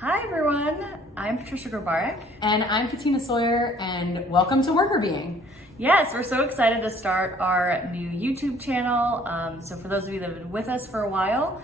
Hi everyone, I'm Patricia Grabarek. And I'm Katina Sawyer, and welcome to Workr Beeing. Yes, we're so excited to start our new YouTube channel. So for those of you that have been with us for a while,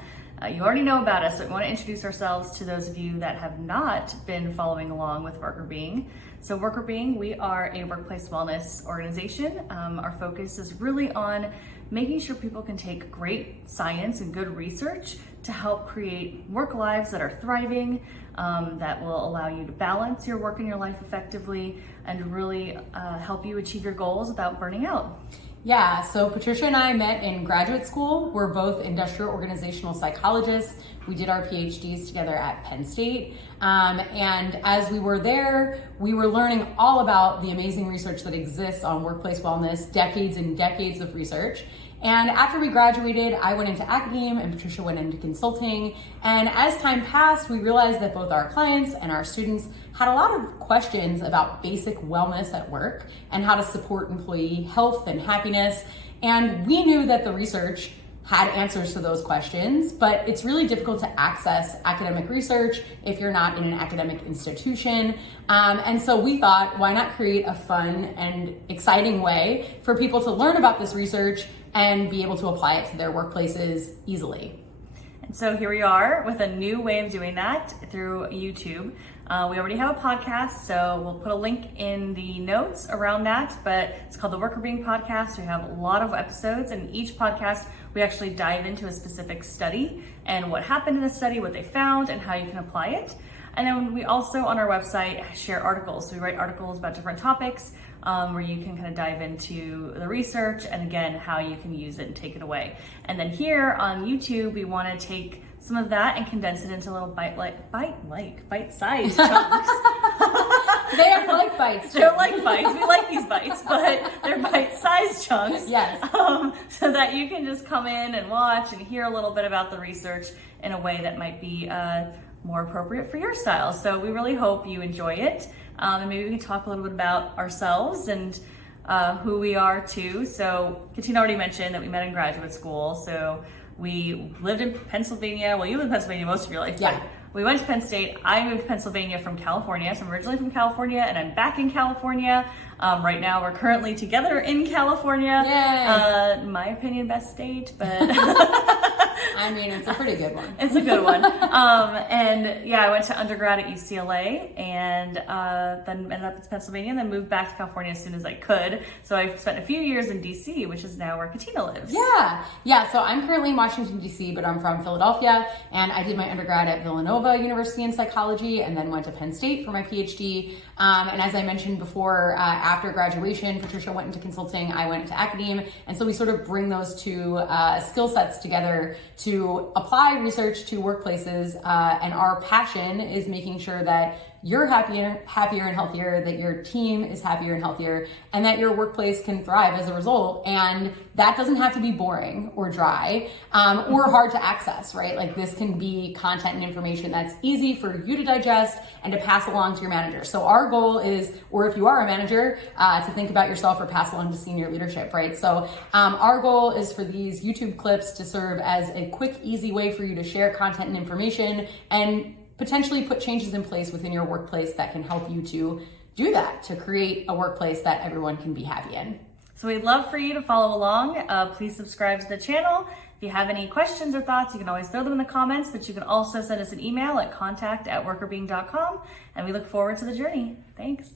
you already know about us, but we want to introduce ourselves to those of you that have not been following along with Workr Beeing. So Workr Beeing, we are a workplace wellness organization. Our focus is really on making sure people can take great science and good research to help create work lives that are thriving, that will allow you to balance your work and your life effectively and really help you achieve your goals without burning out. Yeah, so Patricia and I met in graduate school. We're both industrial organizational psychologists. We did our PhDs together at Penn State. And as we were there, we were learning all about the amazing research that exists on workplace wellness, decades and decades of research. And after we graduated, I went into academia and Patricia went into consulting. And as time passed, we realized that both our clients and our students had a lot of questions about basic wellness at work and how to support employee health and happiness. And we knew that the research had answers to those questions, but it's really difficult to access academic research if you're not in an academic institution. And so we thought, why not create a fun and exciting way for people to learn about this research and be able to apply it to their workplaces easily. And so here we are with a new way of doing that through YouTube. We already have a podcast, so we'll put a link in the notes around that, but it's called the Workr Beeing Podcast. We have a lot of episodes, and each podcast we actually dive into a specific study and what happened in the study, what they found, and how you can apply it. And then we also on our website share articles. So we write articles about different topics where you can kind of dive into the research and again, how you can use it and take it away. And then here on YouTube, we want to take some of that and condense it into little bite-sized chunks. They are like bites. They're like bites. We like these bites, but they're bite-sized chunks. Yes. So that you can just come in and watch and hear a little bit about the research in a way that might be more appropriate for your style. So we really hope you enjoy it. And maybe we can talk a little bit about ourselves and who we are too. So Katina already mentioned that we met in graduate school. So we lived in Pennsylvania. Well, you lived in Pennsylvania most of your life. Yeah. But we went to Penn State. I moved to Pennsylvania from California. So I'm originally from California and I'm back in California. Right now we're currently together in California. Yay. In my opinion, best state, but I mean, it's a pretty good one. It's a good one. And yeah, I went to undergrad at UCLA and then ended up in Pennsylvania and then moved back to California as soon as I could. So I spent a few years in DC, which is now where Katina lives. Yeah. So I'm currently in Washington, DC, but I'm from Philadelphia, and I did my undergrad at Villanova University in psychology and then went to Penn State for my PhD. And as I mentioned before, after graduation, Patricia went into consulting, I went into academia. And so we sort of bring those two skill sets together to apply research to workplaces. And our passion is making sure that you're happier and healthier, that your team is happier and healthier, and that your workplace can thrive as a result. And that doesn't have to be boring or dry or hard to access, right? Like this can be content and information that's easy for you to digest and to pass along to your manager. So our goal is, or if you are a manager, to think about yourself or pass along to senior leadership, right? So our goal is for these YouTube clips to serve as a quick, easy way for you to share content and information and potentially put changes in place within your workplace that can help you to do that, to create a workplace that everyone can be happy in. So we'd love for you to follow along. Please subscribe to the channel. If you have any questions or thoughts, you can always throw them in the comments, but you can also send us an email at contact@workrbeeing.com, and we look forward to the journey. Thanks.